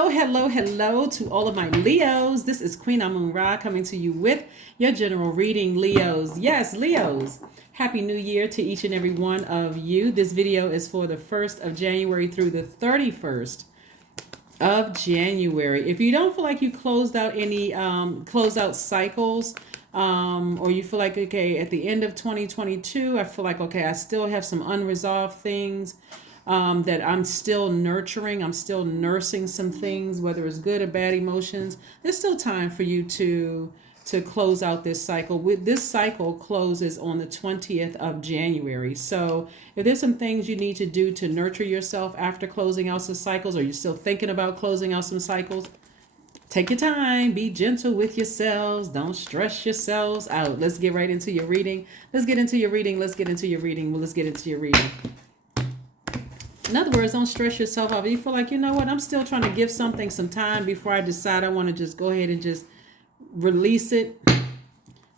Oh, hello, hello to all of my Leos. This is Queen Amun Ra coming to you with your general reading, Leos. Yes, Leos. Happy New Year to each and every one of you. This video is for the 1st of January through the 31st of January. If you don't feel like you closed out any closed out cycles, or you feel like, okay, at the end of 2022, I feel like, okay, I still have some unresolved things that I'm still nurturing. I'm still nursing some things, whether it's good or bad emotions. There's still time for you to close out this cycle. With this cycle closes on the 20th of January. So if there's some things you need to do to nurture yourself after closing out some cycles, or you're still thinking about closing out some cycles, take your time, be gentle with yourselves, don't stress yourselves out. Let's get right into your reading. Let's get into your reading. Let's get into your reading. Well, let's get into your reading. In other words, don't stress yourself out. If you feel like, you know what, I'm still trying to give something some time before I decide I want to just go ahead and just release it.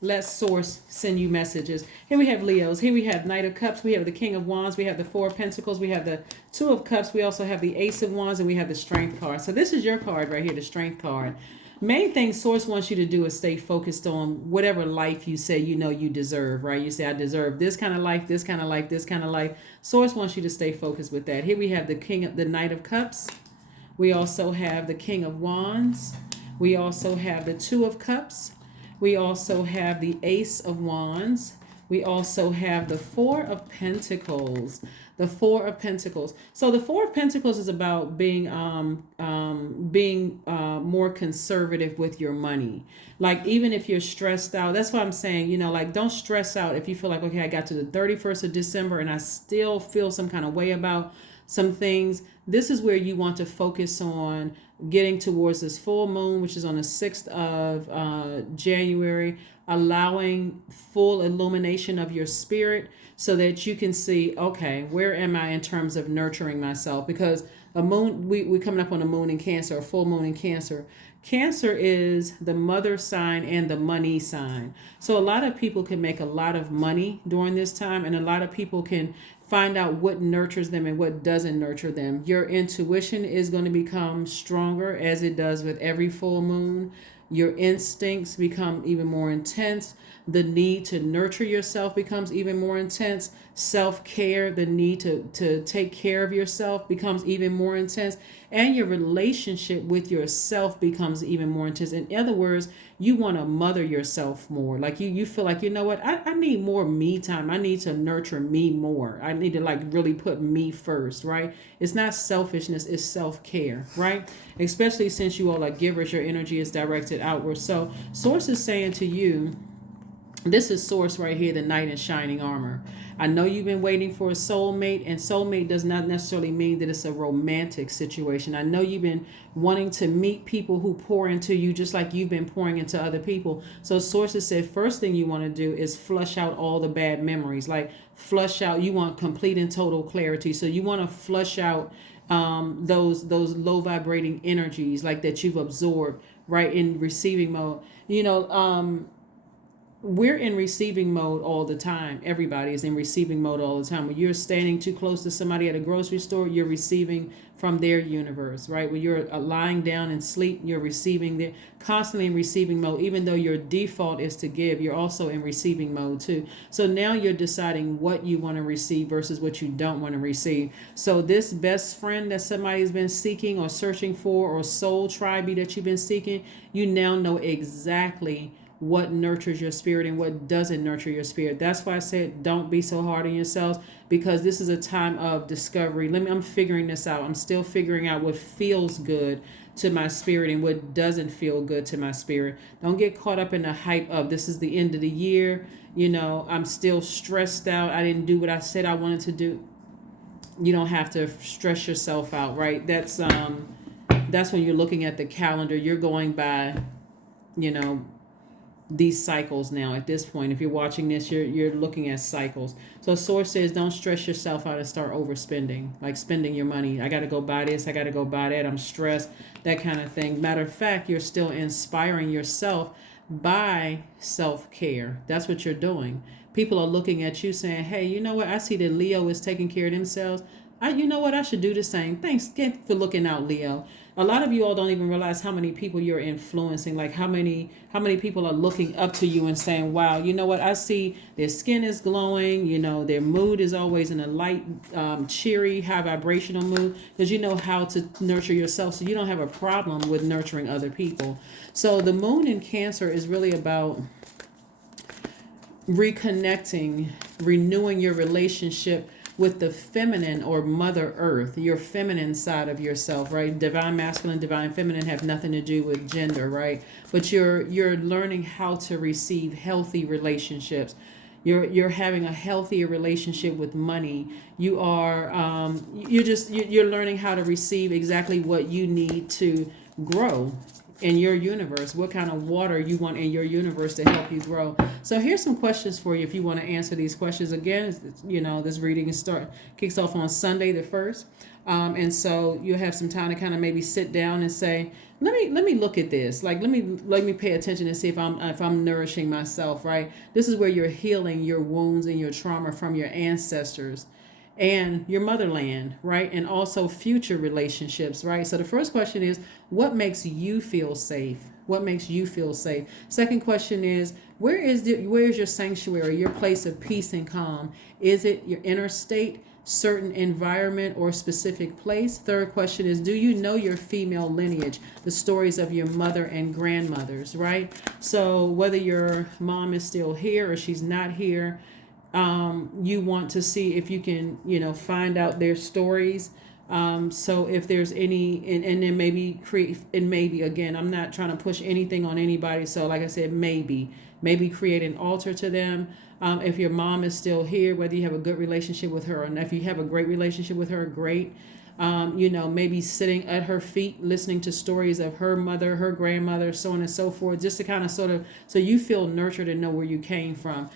Let Source send you messages. Here we have Leos. Here we have Knight of Cups. We have the King of Wands. We have the Four of Pentacles. We have the Two of Cups. We also have the Ace of Wands. And we have the Strength card. So this is your card right here, the Strength card. Main thing Source wants you to do is stay focused on whatever life you say you know you deserve, right? You say, I deserve this kind of life, this kind of life, this kind of life. Source wants you to stay focused with that. Here we have the Knight of Cups. We also have the King of Wands. We also have the Two of Cups. We also have the Ace of Wands. We also have the Four of Pentacles. The Four of Pentacles. So the Four of Pentacles is about being more conservative with your money. Like, even if you're stressed out, that's why I'm saying, like, don't stress out if you feel like, okay, I got to the 31st of December and I still feel some kind of way about some things. This is where you want to focus on getting towards this full moon, which is on the 6th of January, allowing full illumination of your spirit so that you can see, okay, where am I in terms of nurturing myself? Because a moon, we're coming up on a moon in Cancer, a full moon in Cancer. Cancer is the mother sign and the money sign. So a lot of people can make a lot of money during this time, and a lot of people can find out what nurtures them and what doesn't nurture them. Your intuition is going to become stronger, as it does with every full moon. Your instincts become even more intense. The need to nurture yourself becomes even more intense. Self-care, the need to take care of yourself becomes even more intense. And your relationship with yourself becomes even more intense. In other words, you want to mother yourself more. Like you feel like, you know what, I need more me time. I need to nurture me more. I need to like really put me first, right? It's not selfishness, it's self-care, right? Especially since you all are givers, your energy is directed outward. So Source is saying to you, this is Source right here, the knight in shining armor. I know you've been waiting for a soulmate, and soulmate does not necessarily mean that it's a romantic situation. I know you've been wanting to meet people who pour into you just like you've been pouring into other people. So Sources said first thing you want to do is flush out all the bad memories. Like flush out, you want complete and total clarity. So you want to flush out those low vibrating energies like that you've absorbed right in receiving mode. We're in receiving mode all the time. Everybody is in receiving mode all the time. When you're standing too close to somebody at a grocery store, you're receiving from their universe, right? When you're lying down and sleep, you're receiving. They're constantly in receiving mode. Even though your default is to give, you're also in receiving mode too. So now you're deciding what you want to receive versus what you don't want to receive. So this best friend that somebody's been seeking or searching for, or soul tribe that you've been seeking, you now know exactly what nurtures your spirit and what doesn't nurture your spirit. That's why I said don't be so hard on yourselves, because this is a time of discovery. I'm figuring this out. I'm still figuring out what feels good to my spirit and what doesn't feel good to my spirit. Don't get caught up in the hype of this is the end of the year. I'm still stressed out. I didn't do what I said I wanted to do. You don't have to stress yourself out, right? That's when you're looking at the calendar. You're going by, these cycles now. At this point, if you're watching this, you're looking at cycles. So Source says don't stress yourself out and start overspending, like spending your money. I got to go buy this, I got to go buy that, I'm stressed, that kind of thing. Matter of fact, you're still inspiring yourself by self-care. That's what you're doing. People are looking at you saying, hey, you know what, I see that Leo is taking care of themselves. You know what, I should do the same. Thanks for looking out, Leo. a lot of you all don't even realize how many people you're influencing, like how many people are looking up to you and saying, wow, you know what, I see their skin is glowing, their mood is always in a light, cheery, high vibrational mood, because you know how to nurture yourself, so you don't have a problem with nurturing other people. So the moon in Cancer is really about reconnecting, renewing your relationship with the feminine or Mother Earth, your feminine side of yourself, right? Divine masculine, divine feminine have nothing to do with gender, right? But you're learning how to receive healthy relationships. You're having a healthier relationship with money. You are you're learning how to receive exactly what you need to grow in your universe, what kind of water you want in your universe to help you grow. So here's some questions for you if you want to answer these questions. Again, this reading kicks off on Sunday the 1st. And so you'll have some time to kind of maybe sit down and say, let me look at this. Like, let me pay attention and see if I'm nourishing myself, right? This is where you're healing your wounds and your trauma from your ancestors and your motherland, right? And also future relationships, right? So the first question is, what makes you feel safe? What makes you feel safe? Second question is, where is your sanctuary, your place of peace and calm? Is it your inner state, certain environment, or specific place? Third question is, do you know your female lineage, the stories of your mother and grandmothers, right? So whether your mom is still here or she's not here, you want to see if you can, find out their stories. So if there's any, and then maybe again, I'm not trying to push anything on anybody. So like I said, maybe create an altar to them. If your mom is still here, whether you have a good relationship with her, and if you have a great relationship with her, great. Maybe sitting at her feet, listening to stories of her mother, her grandmother, so on and so forth, just to kind of sort of, so you feel nurtured and know where you came from.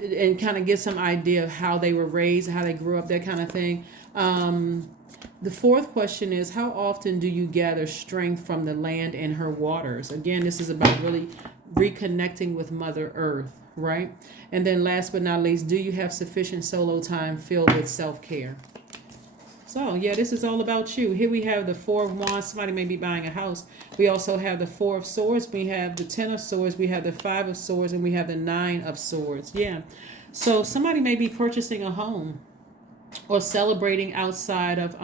And kind of get some idea of how they were raised, how they grew up, that kind of thing. The fourth question is, how often do you gather strength from the land and her waters? Again, this is about really reconnecting with Mother Earth, right? And then last but not least, do you have sufficient solo time filled with self-care? So, yeah, this is all about you. Here we have the Four of Wands. Somebody may be buying a house. We also have the Four of Swords. We have the Ten of Swords. We have the Five of Swords. And we have the Nine of Swords. Yeah. So somebody may be purchasing a home or celebrating outside of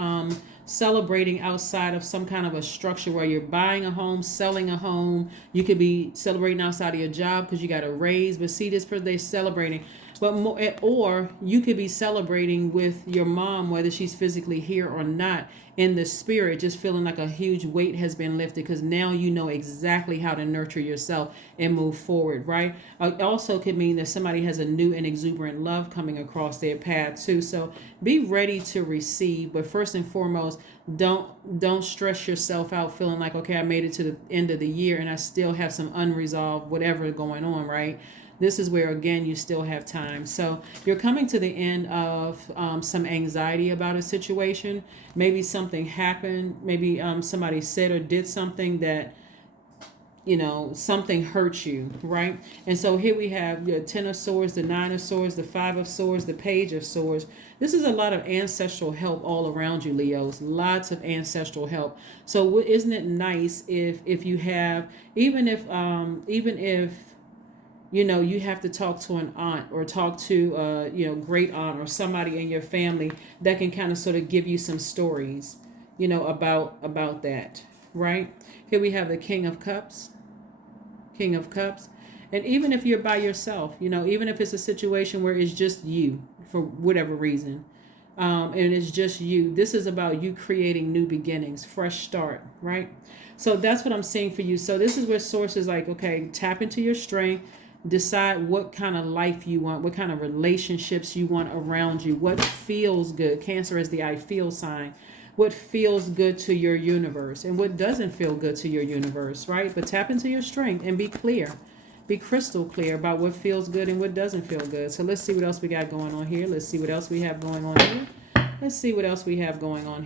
some kind of a structure where you're buying a home, selling a home. You could be celebrating outside of your job because you got a raise. But see, this person, they're celebrating. Or you could be celebrating with your mom, whether she's physically here or not, in the spirit, just feeling like a huge weight has been lifted because now you know exactly how to nurture yourself and move forward, right? It also could mean that somebody has a new and exuberant love coming across their path too. So be ready to receive, but first and foremost, don't stress yourself out feeling like, okay, I made it to the end of the year and I still have some unresolved whatever going on, right? This is where, again, you still have time. So you're coming to the end of some anxiety about a situation. Maybe something happened. Maybe somebody said or did something that, something hurt you, right? And so here we have your Ten of Swords, the Nine of Swords, the Five of Swords, the Page of Swords. This is a lot of ancestral help all around you, Leos. Lots of ancestral help. So isn't it nice if you have, even if you have to talk to an aunt or talk to, great aunt or somebody in your family that can kind of sort of give you some stories, about that, right? Here we have the King of Cups. And even if you're by yourself, even if it's a situation where it's just you for whatever reason, and it's just you, this is about you creating new beginnings, fresh start, right? So that's what I'm seeing for you. So this is where Source is like, okay, tap into your strength. Decide what kind of life you want, what kind of relationships you want around you, what feels good. Cancer is the I feel sign. What feels good to your universe and what doesn't feel good to your universe, right? But tap into your strength and be clear. Be crystal clear about what feels good and what doesn't feel good. So let's see what else we got going on here. Let's see what else we have going on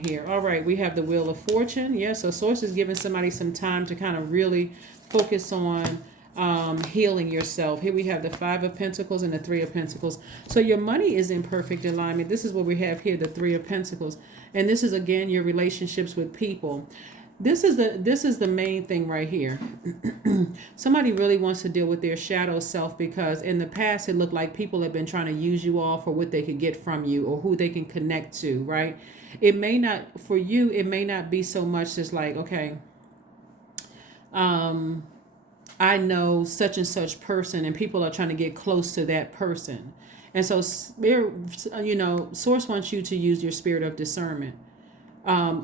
here. All right, we have the Wheel of Fortune. Yeah, so Source is giving somebody some time to kind of really focus on healing yourself. Here we have the Five of Pentacles and the Three of Pentacles. So your money is in perfect alignment. This is what we have here, the Three of Pentacles. And this is again your relationships with people. This is the main thing right here. Somebody really wants to deal with their shadow self because in the past it looked like people have been trying to use you all for what they could get from you or who they can connect to, right? It may not, for you, it may not be so much as like, okay, um, I know such and such person and people are trying to get close to that person. And so, Source wants you to use your spirit of discernment.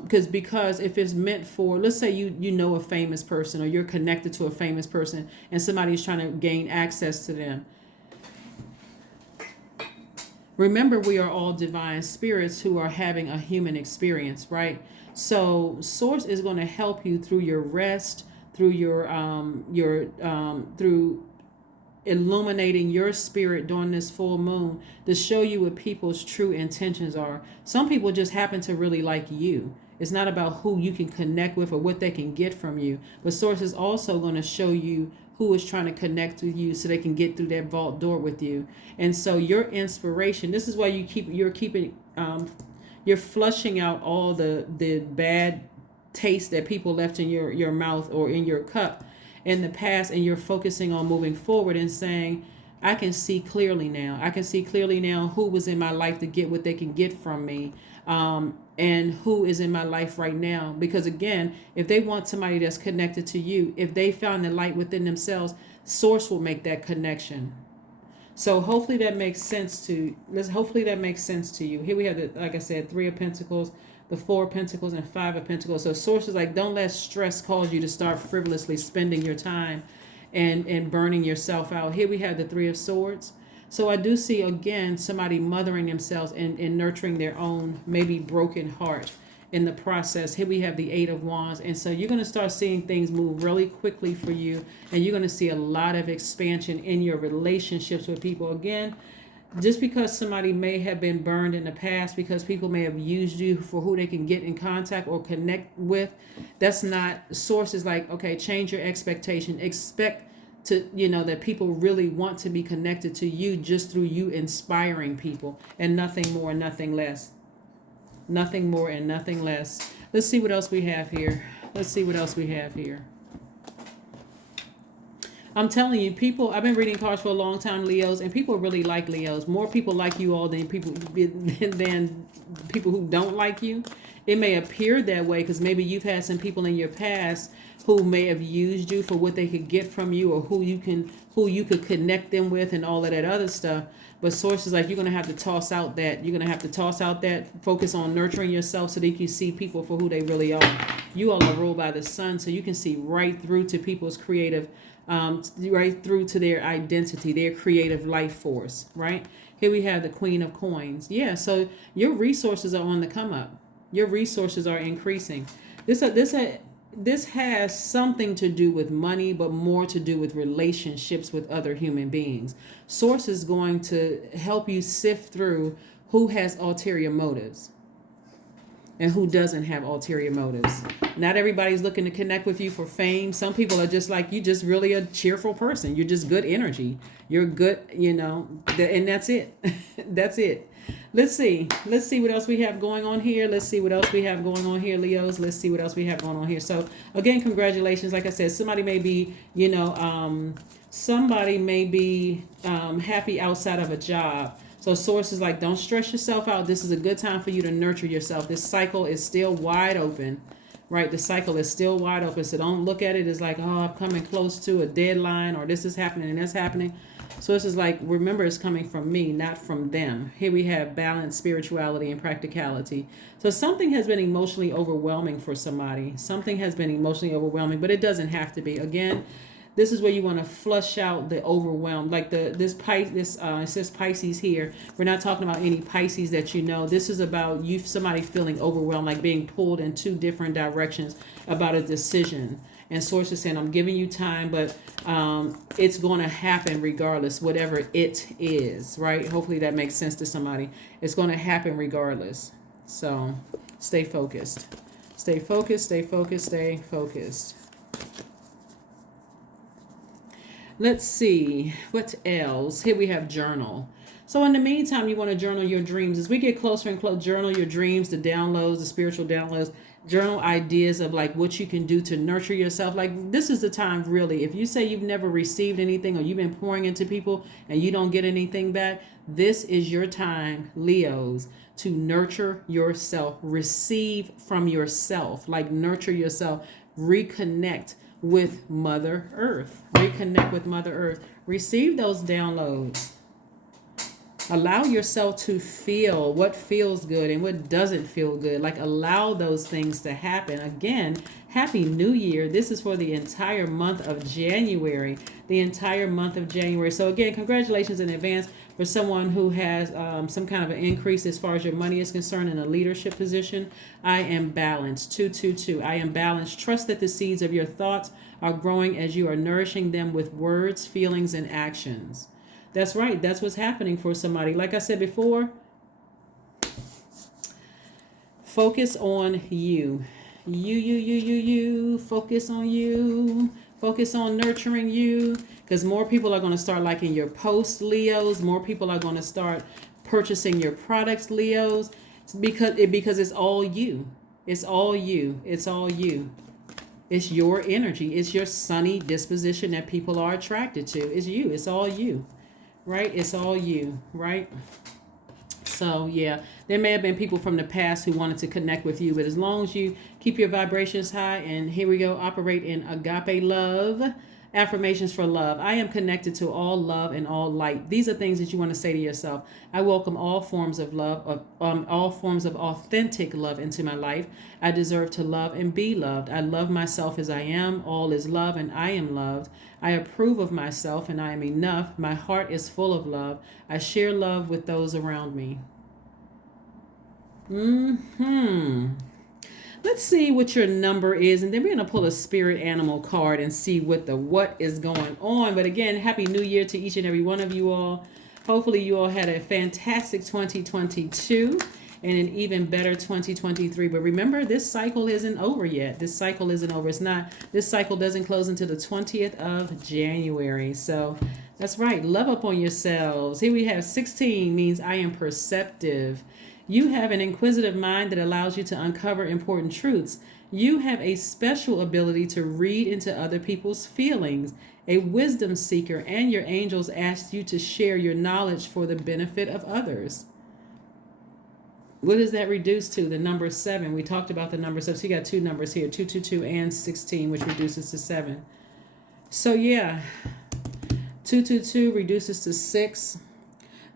Because if it's meant for, let's say you know a famous person or you're connected to a famous person and somebody's trying to gain access to them. Remember, we are all divine spirits who are having a human experience, right? So Source is going to help you through your rest, through through illuminating your spirit during this full moon to show you what people's true intentions are. Some people just happen to really like you. It's not about who you can connect with or what they can get from you. But Source is also going to show you who is trying to connect with you so they can get through that vault door with you. And so your inspiration, this is why you're flushing out all the bad taste that people left in your mouth or in your cup in the past, and you're focusing on moving forward and saying, I can see clearly now. I can see clearly now who was in my life to get what they can get from me, and who is in my life right now. Because again, if they want somebody that's connected to you, if they found the light within themselves, Source will make that connection. So hopefully that makes sense to you. Here we have like I said, 3 of Pentacles, the 4 of Pentacles, and 5 of Pentacles. So Source is like, don't let stress cause you to start frivolously spending your time and burning yourself out. Here we have the 3 of Swords. So I do see again somebody mothering themselves and nurturing their own maybe broken heart in the process. Here we have the 8 of Wands. And so you're going to start seeing things move really quickly for you, and you're going to see a lot of expansion in your relationships with people. Again, just because somebody may have been burned in the past, because people may have used you for who they can get in contact or connect with, that's not, Source is like, okay, change your expectation. Expect to, that people really want to be connected to you just through you inspiring people, and nothing more, nothing less. Nothing more and nothing less. Let's see what else we have here. I'm telling you, people, I've been reading cards for a long time, Leos, and people really like Leos. More people like you all than people who don't like you. It may appear that way because maybe you've had some people in your past who may have used you for what they could get from you, or who you could connect them with and all of that other stuff. But Source is like, you're going to have to toss out that. Focus on nurturing yourself so that you can see people for who they really are. You all are ruled by the sun, so you can see right through to people's creative, right through to their identity, their creative life force, right? Here we have the Queen of Coins. Yeah, so your resources are on the come up. Your resources are increasing. This has something to do with money, but more to do with relationships with other human beings. Source is going to help you sift through who has ulterior motives and who doesn't have ulterior motives. Not everybody's looking to connect with you for fame. Some people are just like, you just really a cheerful person. You're just good energy. You're good, and that's it. That's it. Let's see what else we have going on here. Leos. Let's see what else we have going on here. So again, congratulations. Like I said, somebody may be, happy outside of a job. So Source is like, don't stress yourself out. This is a good time for you to nurture yourself. This cycle is still wide open, right? The cycle is still wide open. So don't look at it as like, oh, I'm coming close to a deadline, or this is happening and that's happening. So this is like, remember, it's coming from me, not from them. Here we have balance, spirituality, and practicality. So something has been emotionally overwhelming for somebody. But it doesn't have to be. Again, this is where you want to flush out the overwhelm. Like it says Pisces here. We're not talking about any Pisces that you know. This is about somebody feeling overwhelmed, like being pulled in 2 different directions about a decision. And Source is saying, I'm giving you time, but it's going to happen regardless, whatever it is, right? Hopefully that makes sense to somebody. It's going to happen regardless. So stay focused. Stay focused. Let's see what else. Here we have journal. So in the meantime, you want to journal your dreams. As we get closer and closer, journal your dreams, the downloads, the spiritual downloads, journal ideas of like what you can do to nurture yourself. Like this is the time really. If you say you've never received anything or you've been pouring into people and you don't get anything back, this is your time, Leos, to nurture yourself, receive from yourself, like nurture yourself, reconnect with Mother Earth, reconnect with Mother Earth, receive those downloads. Allow yourself to feel what feels good and what doesn't feel good. Like allow those things to happen. Again, Happy New Year. This is for the entire month of January. The entire month of January. So again, congratulations in advance for someone who has some kind of an increase as far as your money is concerned in a leadership position. I am balanced. 222. I am balanced. Trust that the seeds of your thoughts are growing as you are nourishing them with words, feelings, and actions. That's right. That's what's happening for somebody. Like I said before, focus on you. You. Focus on you. Focus on nurturing you. Because more people are going to start liking your posts, Leos. More people are going to start purchasing your products, Leos. Because it's all you. It's all you. It's all you. It's your energy. It's your sunny disposition that people are attracted to. It's you. It's all you. Right? It's all you, right? So, yeah, there may have been people from the past who wanted to connect with you, but as long as you keep your vibrations high, and here we go, operate in agape love, affirmations for love. I am connected to all love and all light. These are things that you want to say to yourself. I welcome all forms of love, all forms of authentic love into my life. I deserve to love and be loved. I love myself as I am. All is love and I am loved. I approve of myself and I am enough. My heart is full of love. I share love with those around me. Let's see what your number is, and then we're going to pull a spirit animal card and see what is going on. But again, Happy New Year to each and every one of you all. Hopefully you all had a fantastic 2022 and an even better 2023. But remember, this cycle isn't over yet. This cycle isn't over. This cycle doesn't close until the 20th of January. So that's right. Love up on yourselves. Here we have 16 means I am perceptive. You have an inquisitive mind that allows you to uncover important truths. You have a special ability to read into other people's feelings, a wisdom seeker, and your angels ask you to share your knowledge for the benefit of others. What does that reduce to? The number 7. We talked about the number 7. So you got two numbers here, 222 and 16, which reduces to 7. So yeah, 222 reduces to 6.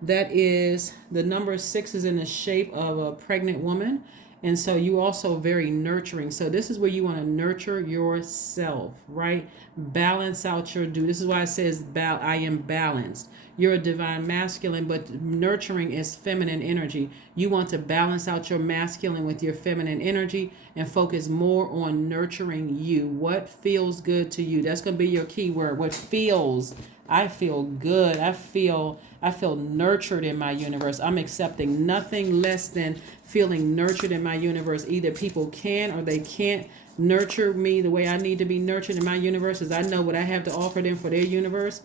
That is, the number 6 is in the shape of a pregnant woman. And so you also very nurturing. So this is where you want to nurture yourself, right? Balance out your due. This is why it says I am balanced. You're a divine masculine, but nurturing is feminine energy. You want to balance out your masculine with your feminine energy and focus more on nurturing you. What feels good to you? That's going to be your key word. What feels. I feel good. I feel nurtured in my universe. I'm accepting nothing less than feeling nurtured in my universe. Either people can or they can't nurture me the way I need to be nurtured in my universe, as I know what I have to offer them for their universe.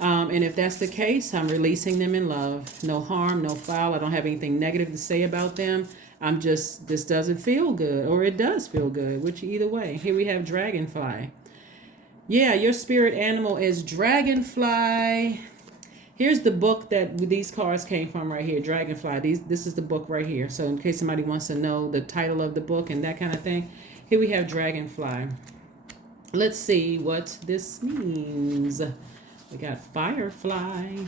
And if that's the case, I'm releasing them in love. No harm, no foul. I don't have anything negative to say about them. This doesn't feel good, or it does feel good, which either way. Here we have dragonfly. Yeah, your spirit animal is dragonfly. Here's the book that these cards came from right here, Dragonfly. This is the book right here. So in case somebody wants to know the title of the book and that kind of thing, here we have Dragonfly. Let's see what this means. We got Firefly.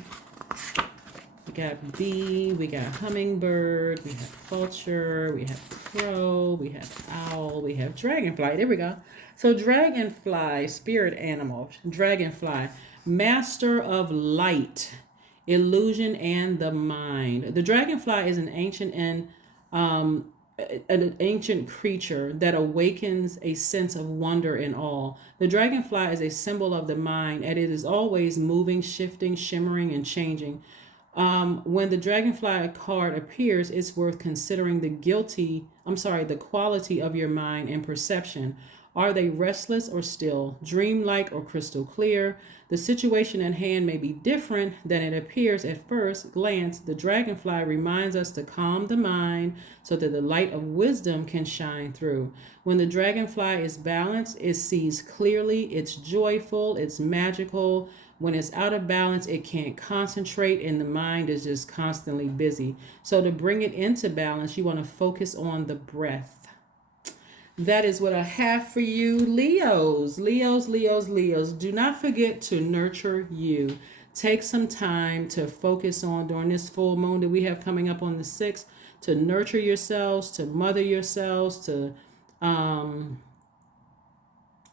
We got Bee. We got Hummingbird. We have Vulture. We have Crow. We have Owl. We have Dragonfly. There we go. So Dragonfly, spirit animal. Dragonfly, master of light, illusion, and the mind. The dragonfly is an ancient creature that awakens a sense of wonder and awe. The dragonfly is a symbol of the mind, and it is always moving, shifting, shimmering, and changing. When the dragonfly card appears, it's worth considering the quality of your mind and perception. Are they restless or still, dreamlike or crystal clear? The situation at hand may be different than it appears at first glance. The dragonfly reminds us to calm the mind so that the light of wisdom can shine through. When the dragonfly is balanced, it sees clearly, it's joyful, it's magical. When it's out of balance, it can't concentrate and the mind is just constantly busy. So, to bring it into balance, you want to focus on the breath. That is what I have for you, Leos. Leos, Leos, Leos. Do not forget to nurture you. Take some time to focus on during this full moon that we have coming up on the 6th to nurture yourselves, to mother yourselves, to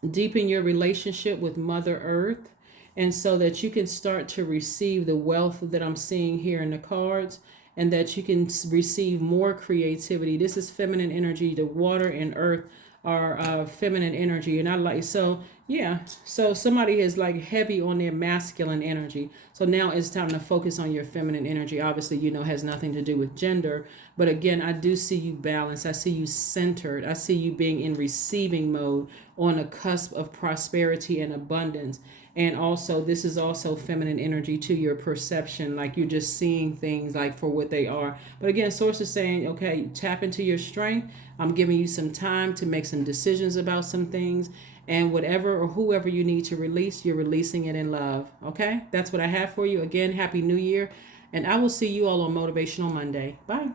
deepen your relationship with Mother Earth. And so that you can start to receive the wealth that I'm seeing here in the cards, and that you can receive more creativity. This is feminine energy. The water and earth are feminine energy. And I like, so yeah, so somebody is like heavy on their masculine energy. So now it's time to focus on your feminine energy. Obviously, has nothing to do with gender. But again, I do see you balanced. I see you centered. I see you being in receiving mode on a cusp of prosperity and abundance. And also, this is also feminine energy to your perception, like you're just seeing things like for what they are. But again, source is saying, okay, tap into your strength. I'm giving you some time to make some decisions about some things, and whatever or whoever you need to release, you're releasing it in love. Okay, that's what I have for you. Again, Happy New Year, and I will see you all on Motivational Monday. Bye.